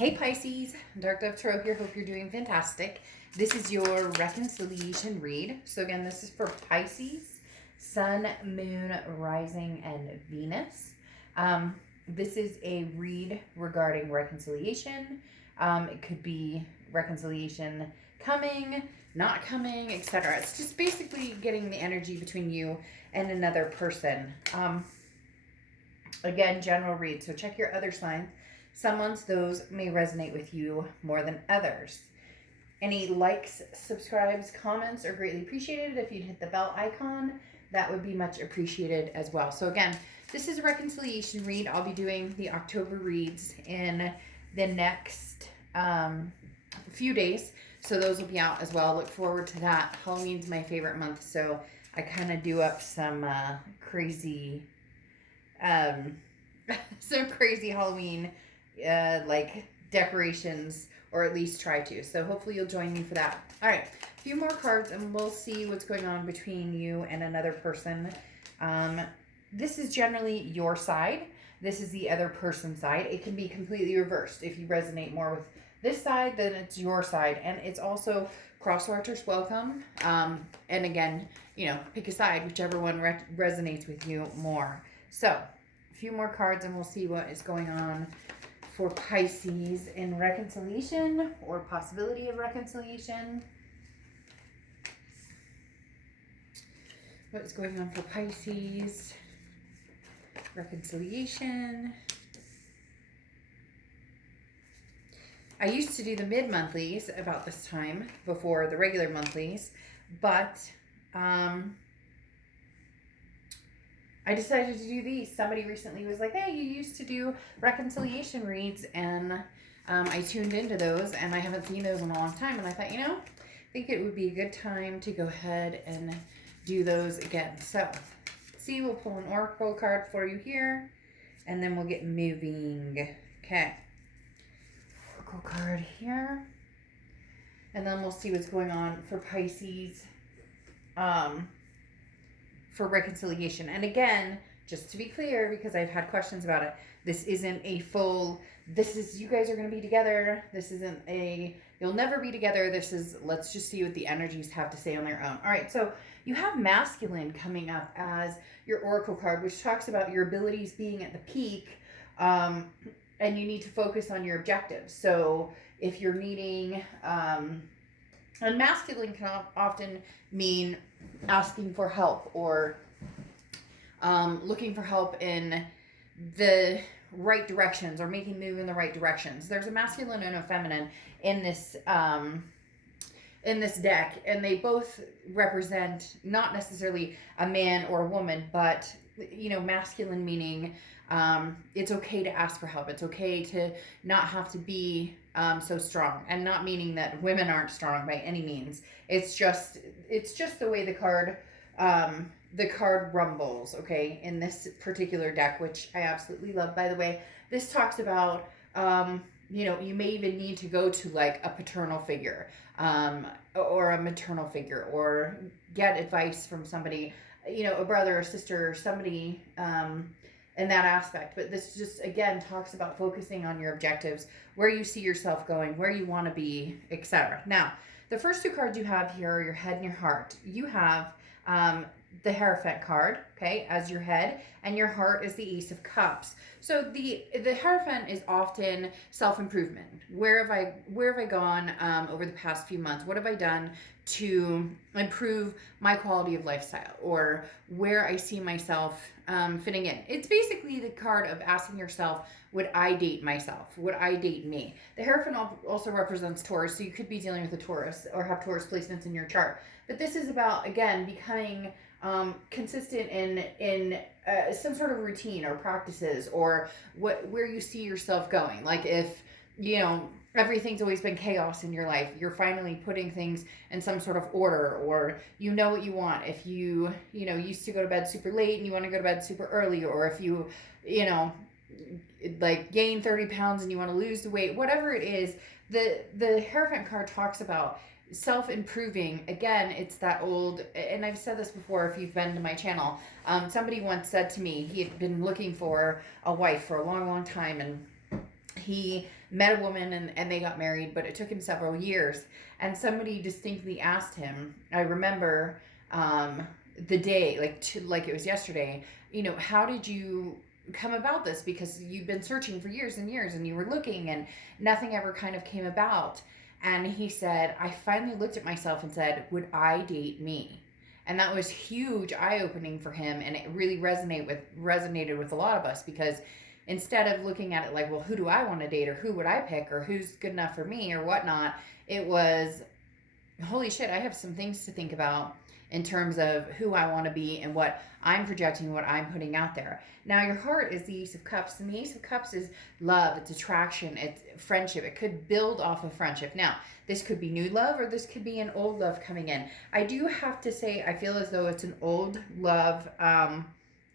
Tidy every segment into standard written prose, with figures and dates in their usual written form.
Hey Pisces, Dark Dove Tarot here. Hope you're doing fantastic. This is your reconciliation read. So again, this is for Pisces, Sun, Moon, Rising, and Venus. This is a read regarding reconciliation. It could be reconciliation coming, not coming, etc. It's just basically getting the energy between you and another person. Again, general read. So check your other signs. Some months those may resonate with you more than others. Any likes, subscribes, comments are greatly appreciated. If you'd hit the bell icon, that would be much appreciated as well. So again, this is a reconciliation read. I'll be doing the October reads in the next few days. So those will be out as well. Look forward to that. Halloween's my favorite month, so I kind of do up some crazy Halloween like decorations, or at least try to. So hopefully you'll join me for that. All right, a few more cards and we'll see what's going on between you and another person. This is generally your side. This is the other person's side. It can be completely reversed. If you resonate more with this side, then it's your side. And it's also cross-watchers welcome. And again, pick a side, whichever one resonates with you more. So a few more cards and we'll see what is going on for Pisces in reconciliation or possibility of reconciliation. What is going on for Pisces? Reconciliation. I used to do the mid-monthlies about this time before the regular monthlies, but I decided to do these. Somebody recently was like, hey, you used to do reconciliation reads, and I tuned into those, and I haven't seen those in a long time, and I thought, I think it would be a good time to go ahead and do those again. So, see, we'll pull an oracle card for you here, and then we'll get moving. Okay. Oracle card here. And then we'll see what's going on for Pisces for reconciliation. And again, just to be clear, because I've had questions about it, this isn't a full, you guys are going to be together. This isn't you'll never be together. This is, let's just see what the energies have to say on their own. All right, so you have masculine coming up as your oracle card, which talks about your abilities being at the peak, and you need to focus on your objectives. So if you're needing, and masculine can often mean asking for help or looking for help in the right directions or making move in the right directions. There's a masculine and a feminine in this deck, and they both represent not necessarily a man or a woman, but masculine meaning it's okay to ask for help. It's okay to not have to be so strong, and not meaning that women aren't strong by any means. It's just the way the card rumbles, okay, in this particular deck, which I absolutely love, by the way. This talks about you may even need to go to like a paternal figure or a maternal figure, or get advice from somebody, a brother or sister or somebody in that aspect. But this just again talks about focusing on your objectives, where you see yourself going, where you want to be, etc. Now, the first two cards you have here are your head and your heart. You have the Hierophant card, okay, as your head, and your heart is the Ace of Cups. So the Hierophant is often self-improvement. Where have I gone over the past few months? What have I done to improve my quality of lifestyle, or where I see myself fitting in? It's basically the card of asking yourself, would I date myself? Would I date me? The Hierophant also represents Taurus, so you could be dealing with a Taurus or have Taurus placements in your chart. But this is about, again, becoming consistent in some sort of routine or practices, or where you see yourself going. Like if, everything's always been chaos in your life, you're finally putting things in some sort of order, or what you want. If you used to go to bed super late and you want to go to bed super early, or if you like gain 30 pounds and you want to lose the weight, whatever it is, the Hierophant card talks about self-improving. Again, it's that old, and I've said this before if you've been to my channel, somebody once said to me he had been looking for a wife for a long time, and he met a woman and they got married, but it took him several years. And somebody distinctly asked him, I remember the day, like it was yesterday, how did you come about this? Because you've been searching for years and years and you were looking and nothing ever kind of came about. And he said, I finally looked at myself and said, would I date me? And that was huge eye opening for him, and it really resonated with a lot of us, because instead of looking at it like, well, who do I want to date, or who would I pick, or who's good enough for me, or whatnot, it was, holy shit, I have some things to think about in terms of who I want to be and what I'm projecting, what I'm putting out there. Now, your heart is the Ace of Cups, and the Ace of Cups is love, it's attraction, it's friendship. It could build off of friendship. Now, this could be new love, or this could be an old love coming in. I do have to say, I feel as though it's an old love.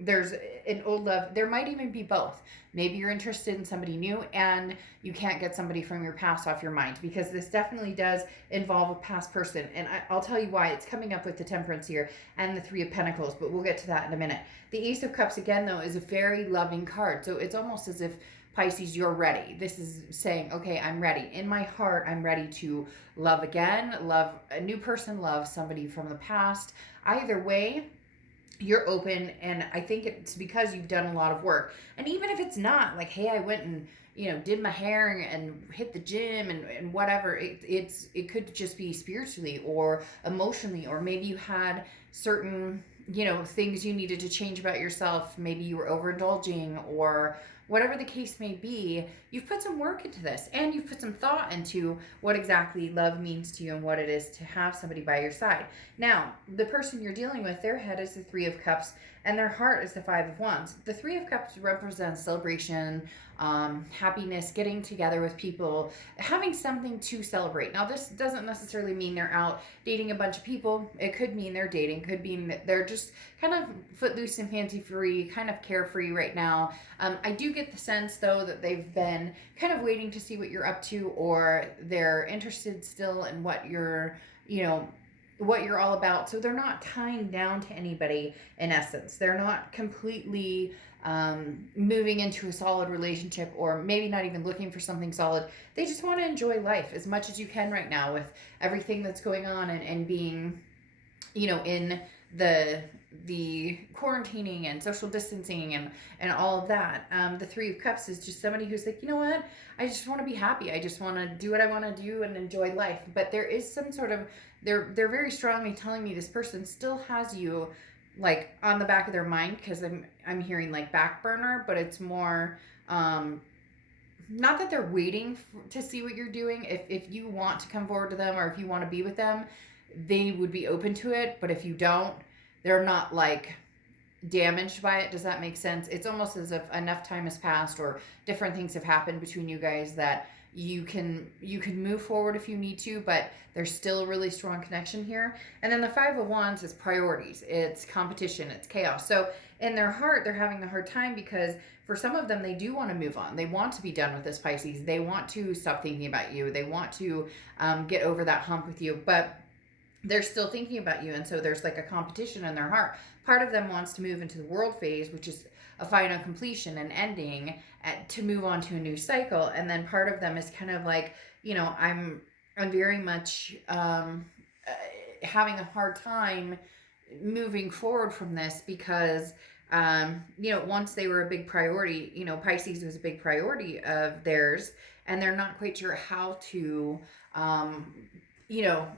There's an old love. There might even be both. Maybe you're interested in somebody new and you can't get somebody from your past off your mind, because this definitely does involve a past person. And I'll tell you why. It's coming up with the Temperance here and the Three of Pentacles, but we'll get to that in a minute. The Ace of Cups, again, though, is a very loving card. So it's almost as if, Pisces, you're ready. This is saying, okay, I'm ready. In my heart, I'm ready to love again, love a new person, love somebody from the past. Either way, you're open, and I think it's because you've done a lot of work. And even if it's not like, hey, I went and did my hair and hit the gym and whatever, it could just be spiritually or emotionally, or maybe you had certain things you needed to change about yourself. Maybe you were overindulging, or whatever the case may be. You've put some work into this, and you've put some thought into what exactly love means to you and what it is to have somebody by your side. Now, the person you're dealing with, their head is the Three of Cups and their heart is the Five of Wands. The Three of Cups represents celebration, happiness, getting together with people, having something to celebrate. Now, this doesn't necessarily mean they're out dating a bunch of people. It could mean they're dating, could mean that they're just kind of footloose and fancy-free, kind of carefree right now. I do get the sense, though, that they've been kind of waiting to see what you're up to, or they're interested still in what you're all about. So they're not tying down to anybody, in essence. They're not completely moving into a solid relationship, or maybe not even looking for something solid. They just want to enjoy life as much as you can right now with everything that's going on, and being, in the quarantining and social distancing and all of that. The Three of Cups is just somebody who's like, you know what? I just want to be happy. I just want to do what I want to do and enjoy life. But there is some sort of, they're very strongly telling me this person still has you like on the back of their mind, because I'm hearing like back burner, but it's more not that they're waiting to see what you're doing. If you want to come forward to them, or if you want to be with them, they would be open to it. But if you don't, they're not like damaged by it. Does that make sense? It's almost as if enough time has passed, or different things have happened between you guys, that you can move forward if you need to, but there's still a really strong connection here. And then the Five of Wands is priorities, it's competition, it's chaos. So in their heart, they're having a hard time, because for some of them, they do want to move on. They want to be done with this, Pisces. They want to stop thinking about you. They want to get over that hump with you, but they're still thinking about you. And so there's like a competition in their heart. Part of them wants to move into the world phase, which is a final completion and ending, to move on to a new cycle. And then part of them is kind of like, I'm very much having a hard time moving forward from this, because once they were a big priority, Pisces was a big priority of theirs, and they're not quite sure how to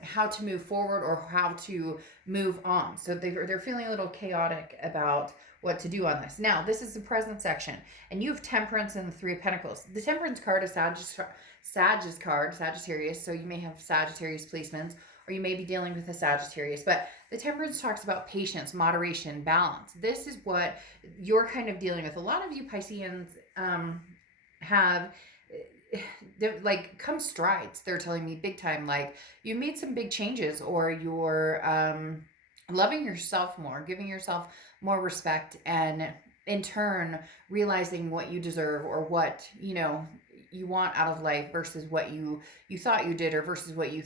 how to move forward, or how to move on. So they're feeling a little chaotic about what to do on this. Now, this is the present section, and you have Temperance and the Three of Pentacles. The Temperance card is Sagittarius, so you may have Sagittarius placements, or you may be dealing with a Sagittarius. But the Temperance talks about patience, moderation, balance. This is what you're kind of dealing with. A lot of you Pisceans have like come strides. They're telling me big time, like you made some big changes, or you're loving yourself more, giving yourself more respect, and in turn realizing what you deserve, or what you want out of life, versus what you thought you did, or versus what you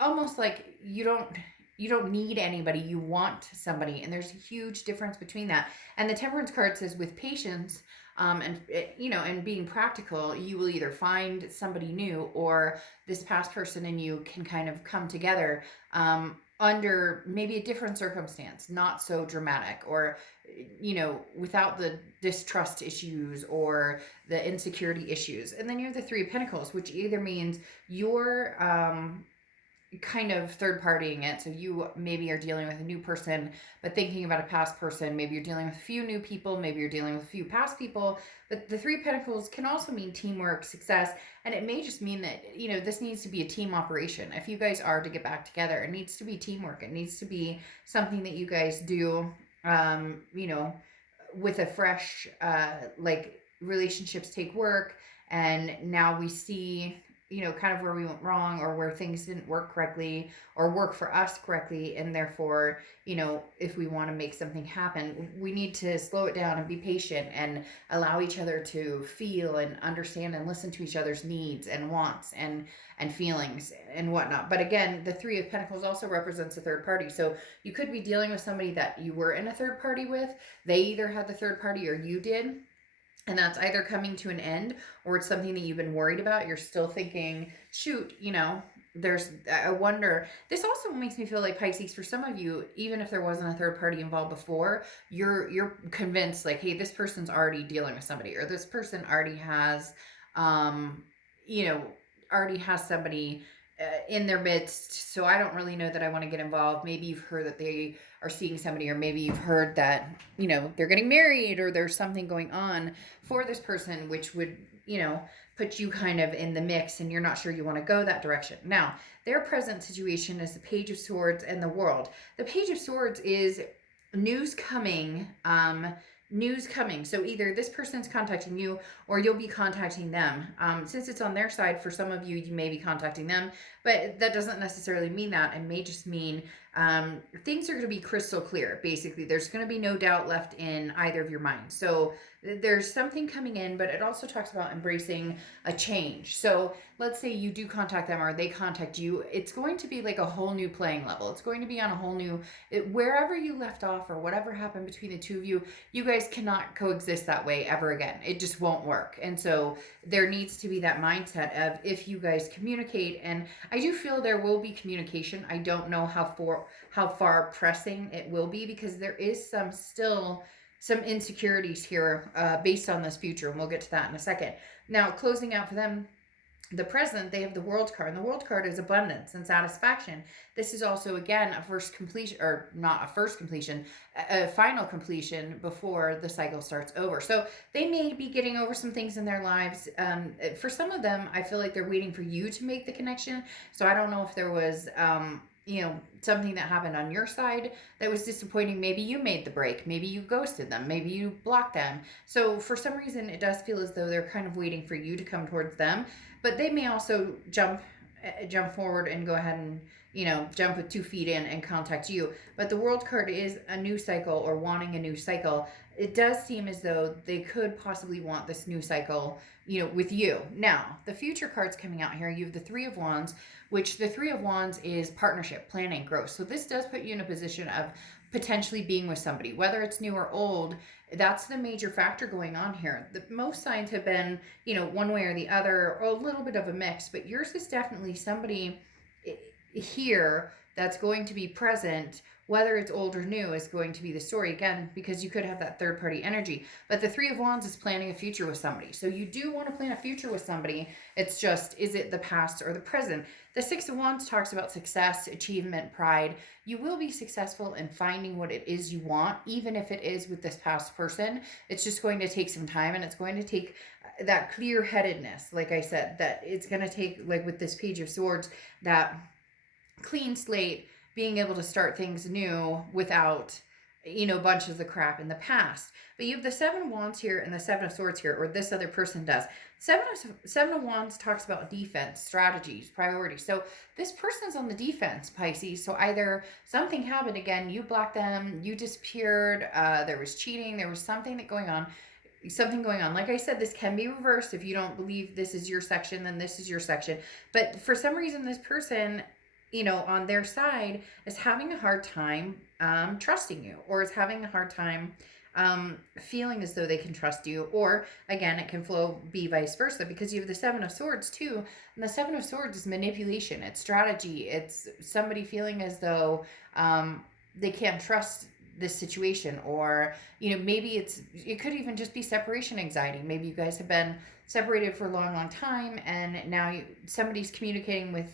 almost like you don't need anybody, you want somebody. And there's a huge difference between that. And the Temperance card says, with patience, And being practical, you will either find somebody new, or this past person and you can kind of come together under maybe a different circumstance, not so dramatic, or without the distrust issues or the insecurity issues. And then you have the Three of Pentacles, which either means you're kind of third partying it. So you maybe are dealing with a new person, but thinking about a past person. Maybe you're dealing with a few new people. Maybe you're dealing with a few past people. But the Three of Pentacles can also mean teamwork, success. And it may just mean that, this needs to be a team operation. If you guys are to get back together, it needs to be teamwork. It needs to be something that you guys do, with a fresh, relationships take work. And now we see kind of where we went wrong, or where things didn't work correctly or work for us correctly. And therefore, if we want to make something happen, we need to slow it down and be patient and allow each other to feel and understand and listen to each other's needs and wants and feelings and whatnot. But again, the Three of Pentacles also represents a third party. So you could be dealing with somebody that you were in a third party with. They either had the third party or you did. And that's either coming to an end, or it's something that you've been worried about. You're still thinking, shoot, I wonder. This also makes me feel like, Pisces, for some of you, even if there wasn't a third party involved before, you're convinced like, hey, this person's already dealing with somebody, or this person already has, somebody in their midst. So I don't really know that I want to get involved. Maybe you've heard that they are seeing somebody, or maybe you've heard that, they're getting married, or there's something going on for this person, which would, put you kind of in the mix, and you're not sure you want to go that direction. Now, their present situation is the Page of Swords and the World. The Page of Swords is news coming, So either this person's contacting you, or you'll be contacting them. Since it's on their side, for some of you, you may be contacting them, but that doesn't necessarily mean that. It may just mean things are going to be crystal clear. Basically, there's going to be no doubt left in either of your minds. So there's something coming in, but it also talks about embracing a change. So let's say you do contact them, or they contact you. It's going to be like a whole new playing level. It's going to be on a whole new, wherever you left off, or whatever happened between the two of you, you guys cannot coexist that way ever again. It just won't work. And so there needs to be that mindset of, if you guys communicate, and I do feel there will be communication. I don't know how far pressing it will be, because there is some insecurities here based on this future, and we'll get to that in a second. Now, closing out for them, the present, they have the World card, and the World card is abundance and satisfaction. This is also, again, a first completion, or not a first completion, a final completion before the cycle starts over. So they may be getting over some things in their lives. For some of them, I feel like they're waiting for you to make the connection. So I don't know if there was something that happened on your side that was disappointing. Maybe you made the break. Maybe you ghosted them. Maybe you blocked them. So for some reason, it does feel as though they're kind of waiting for you to come towards them. But they may also jump forward and go ahead and, jump with 2 feet in and contact you. But the World card is a new cycle, or wanting a new cycle. It does seem as though they could possibly want this new cycle, with you. Now, the future cards coming out here, you have the Three of Wands, which the Three of Wands is partnership, planning, growth. So this does put you in a position of potentially being with somebody, whether it's new or old. That's the major factor going on here. Most signs have been, one way or the other, or a little bit of a mix, but yours is definitely somebody here that's going to be present. Whether it's old or new is going to be the story, again, because you could have that third party energy. But the Three of Wands is planning a future with somebody. So you do want to plan a future with somebody. It's just, is it the past or the present? The Six of Wands talks about success, achievement, pride. You will be successful in finding what it is you want, even if it is with this past person. It's just going to take some time, and it's going to take that clear-headedness, like I said, that it's going to take, like with this Page of Swords, that clean slate, being able to start things new without, a bunch of the crap in the past. But you have the Seven of Wands here and the Seven of Swords here, or this other person does. Seven of Wands talks about defense, strategies, priorities. So this person's on the defense, Pisces. So either something happened again, you blocked them, you disappeared, there was cheating, there was something going on. Like I said, this can be reversed. If you don't believe this is your section, then this is your section. But for some reason, this person, on their side, is having a hard time trusting you, or is having a hard time feeling as though they can trust you. Or again, it can be vice versa, because you have the Seven of Swords too. And the Seven of Swords is manipulation, it's strategy, it's somebody feeling as though they can't trust this situation. Or maybe it could even just be separation anxiety. Maybe you guys have been separated for a long time, and now somebody's communicating with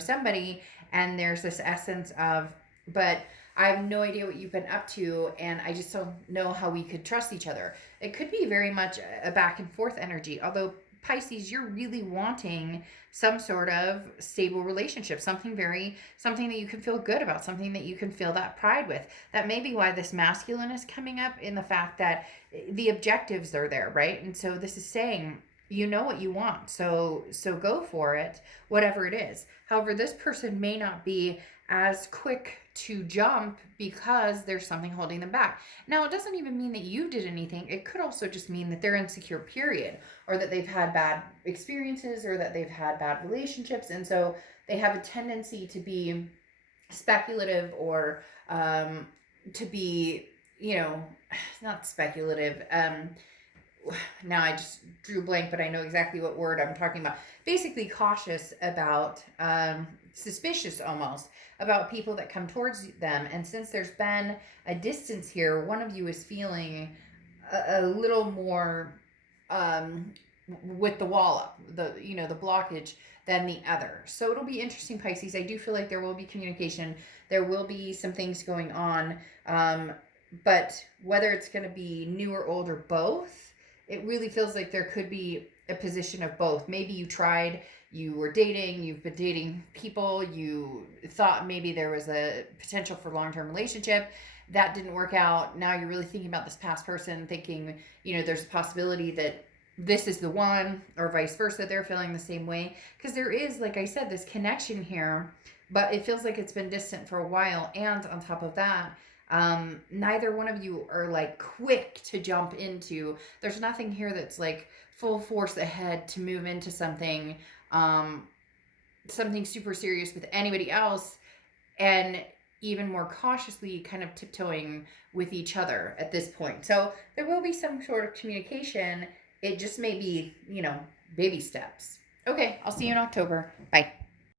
somebody, and there's this essence of, but I have no idea what you've been up to, and I just don't know how we could trust each other. It could be very much a back and forth energy, although Pisces, you're really wanting some sort of stable relationship, something that you can feel good about, something that you can feel that pride with. That may be why this masculine is coming up, in the fact that the objectives are there, right? And so this is saying, you know what you want, so go for it, whatever it is. However, this person may not be as quick to jump because there's something holding them back. Now, it doesn't even mean that you did anything. It could also just mean that they're insecure, period, or that they've had bad experiences, or that they've had bad relationships, and so they have a tendency to be speculative, or to be, not speculative. Now I just drew a blank, but I know exactly what word I'm talking about. Basically cautious about, suspicious almost, about people that come towards them. And since there's been a distance here, one of you is feeling a little more with the wall up, the blockage, than the other. So it'll be interesting, Pisces. I do feel like there will be communication. There will be some things going on. But whether it's going to be new or old or both, it really feels like there could be a position of both. Maybe you were dating, you've been dating people, you thought maybe there was a potential for long-term relationship. That didn't work out. Now you're really thinking about this past person, thinking, there's a possibility that this is the one, or vice versa. They're feeling the same way. Because there is, like I said, this connection here, but it feels like it's been distant for a while. And on top of that, neither one of you are like quick to jump into. There's nothing here that's like full force ahead to move into something super serious with anybody else, and even more cautiously kind of tiptoeing with each other at this point. So there will be some sort of communication. It just may be, baby steps. Okay, I'll see you in October. Bye.